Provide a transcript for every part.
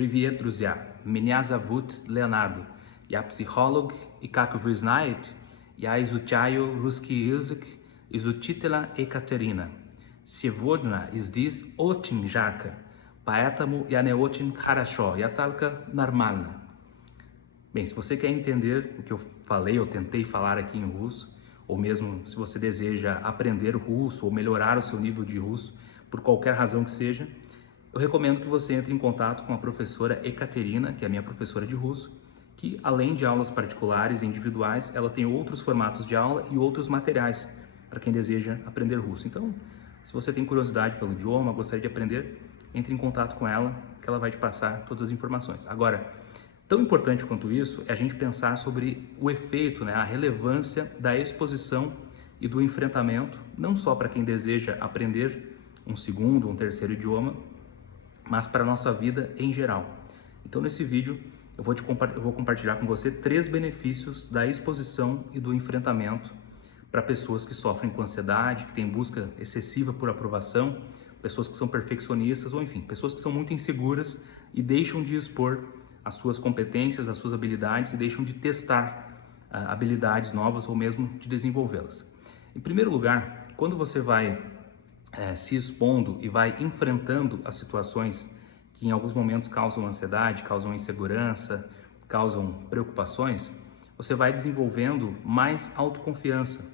Привет, друзья! Меня зовут Leonardo. Я психолог, и, как вы знаете, я изучаю русский язык из учителя Екатерина. Сегодня здесь очень жарко, поэтому я не очень хорошо, я только нормально. Bem, se você quer entender o que eu falei ou tentei falar aqui em russo, ou mesmo se você deseja aprender russo ou melhorar o seu nível de russo, por qualquer razão que seja, eu recomendo que você entre em contato com a professora Ekaterina, que é a minha professora de russo, que além de aulas particulares e individuais, ela tem outros formatos de aula e outros materiais para quem deseja aprender russo. Então, se você tem curiosidade pelo idioma, gostaria de aprender, entre em contato com ela, que ela vai te passar todas as informações. Agora, tão importante quanto isso é a gente pensar sobre o efeito, a relevância da exposição e do enfrentamento, não só para quem deseja aprender um segundo ou um terceiro idioma, mas para a nossa vida em geral. Então, nesse vídeo, eu vou compartilhar com você 3 benefícios da exposição e do enfrentamento para pessoas que sofrem com ansiedade, que têm busca excessiva por aprovação, pessoas que são perfeccionistas, ou enfim, pessoas que são muito inseguras e deixam de expor as suas competências, as suas habilidades e deixam de testar habilidades novas ou mesmo de desenvolvê-las. Em primeiro lugar, quando você vai se expondo e vai enfrentando as situações que em alguns momentos causam ansiedade, causam insegurança, causam preocupações, você vai desenvolvendo mais autoconfiança.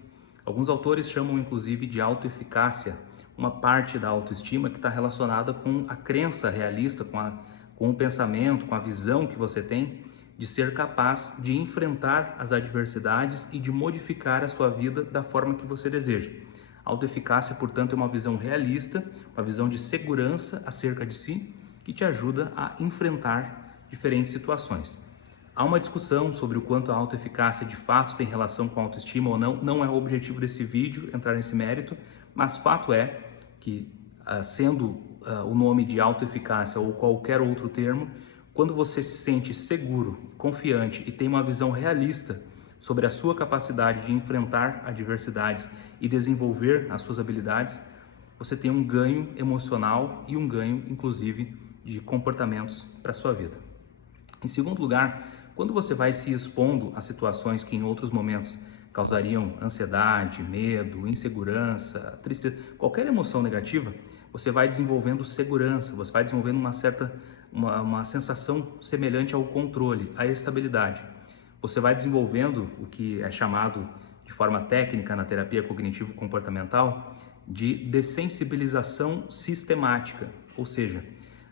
Alguns autores chamam inclusive de autoeficácia, uma parte da autoestima que está relacionada com a crença realista, com o pensamento, com a visão que você tem de ser capaz de enfrentar as adversidades e de modificar a sua vida da forma que você deseja. Autoeficácia, portanto, é uma visão realista, uma visão de segurança acerca de si, que te ajuda a enfrentar diferentes situações. Há uma discussão sobre o quanto a autoeficácia de fato tem relação com a autoestima ou não, não é o objetivo desse vídeo entrar nesse mérito, mas fato é que, sendo o nome de autoeficácia ou qualquer outro termo, quando você se sente seguro, confiante e tem uma visão realista sobre a sua capacidade de enfrentar adversidades e desenvolver as suas habilidades, você tem um ganho emocional e um ganho, inclusive, de comportamentos para a sua vida. Em segundo lugar, quando você vai se expondo a situações que em outros momentos causariam ansiedade, medo, insegurança, tristeza, qualquer emoção negativa, você vai desenvolvendo segurança, você vai desenvolvendo uma sensação semelhante ao controle, à estabilidade. Você vai desenvolvendo o que é chamado de forma técnica na terapia cognitivo-comportamental de dessensibilização sistemática, ou seja,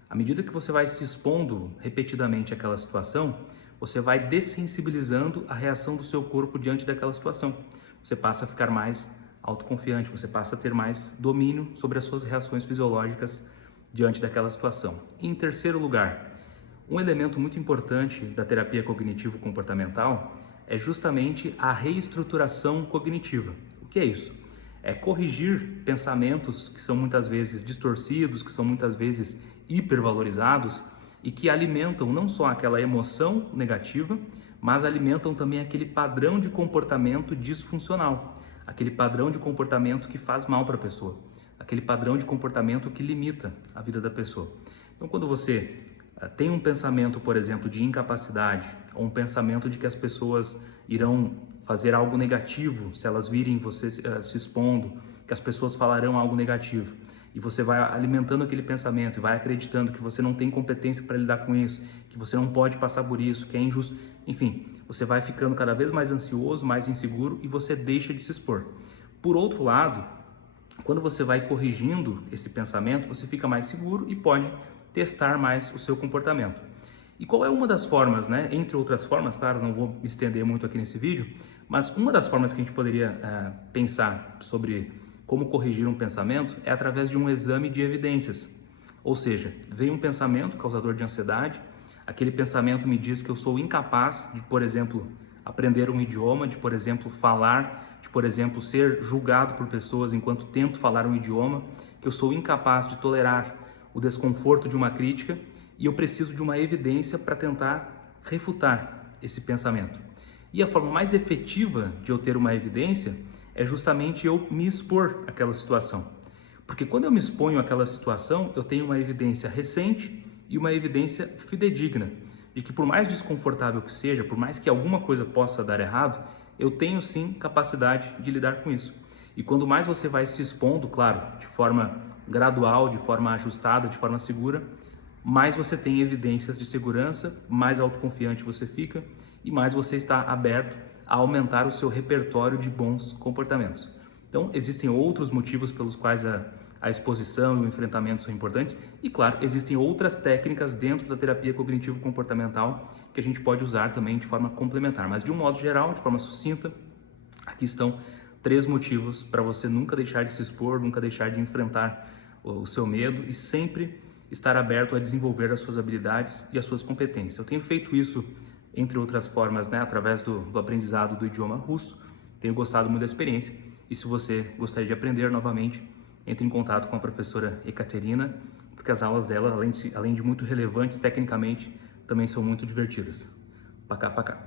à medida que você vai se expondo repetidamente àquela situação, você vai dessensibilizando a reação do seu corpo diante daquela situação. Você passa a ficar mais autoconfiante, você passa a ter mais domínio sobre as suas reações fisiológicas diante daquela situação. E em terceiro lugar, um elemento muito importante da terapia cognitivo-comportamental é justamente a reestruturação cognitiva. O que é isso? É corrigir pensamentos que são muitas vezes distorcidos, que são muitas vezes hipervalorizados e que alimentam não só aquela emoção negativa, mas alimentam também aquele padrão de comportamento disfuncional, aquele padrão de comportamento que faz mal para a pessoa, aquele padrão de comportamento que limita a vida da pessoa. Então, quando você tem um pensamento, por exemplo, de incapacidade, ou um pensamento de que as pessoas irão fazer algo negativo se elas virem você se expondo, que as pessoas falarão algo negativo, e você vai alimentando aquele pensamento e vai acreditando que você não tem competência para lidar com isso, que você não pode passar por isso, que é injusto, enfim, você vai ficando cada vez mais ansioso, mais inseguro e você deixa de se expor. Por outro lado, quando você vai corrigindo esse pensamento, você fica mais seguro e pode testar mais o seu comportamento. E qual é uma das formas, entre outras formas, claro, não vou me estender muito aqui nesse vídeo, mas uma das formas que a gente poderia pensar sobre como corrigir um pensamento é através de um exame de evidências. Ou seja, vem um pensamento causador de ansiedade, aquele pensamento me diz que eu sou incapaz de, por exemplo, aprender um idioma, de, por exemplo, falar, de, por exemplo, ser julgado por pessoas enquanto tento falar um idioma, que eu sou incapaz de tolerar o desconforto de uma crítica e eu preciso de uma evidência para tentar refutar esse pensamento. E a forma mais efetiva de eu ter uma evidência é justamente eu me expor àquela situação. Porque quando eu me exponho àquela situação, eu tenho uma evidência recente e e uma evidência fidedigna de que, por mais desconfortável que seja, por mais que alguma coisa possa dar errado, eu tenho sim capacidade de lidar com isso. E quando mais você vai se expondo, claro, de forma gradual, de forma ajustada, de forma segura, mais você tem evidências de segurança, mais autoconfiante você fica e mais você está aberto a aumentar o seu repertório de bons comportamentos. Então, existem outros motivos pelos quais a exposição e o enfrentamento são importantes e, claro, existem outras técnicas dentro da terapia cognitivo-comportamental que a gente pode usar também de forma complementar. Mas, de um modo geral, de forma sucinta, aqui estão 3 motivos para você nunca deixar de se expor, nunca deixar de enfrentar o seu medo e sempre estar aberto a desenvolver as suas habilidades e as suas competências. Eu tenho feito isso, entre outras formas, através do aprendizado do idioma russo. Tenho gostado muito da experiência e se você gostaria de aprender novamente, entre em contato com a professora Ekaterina, porque as aulas dela, além de muito relevantes tecnicamente, também são muito divertidas. Pacá, pacá.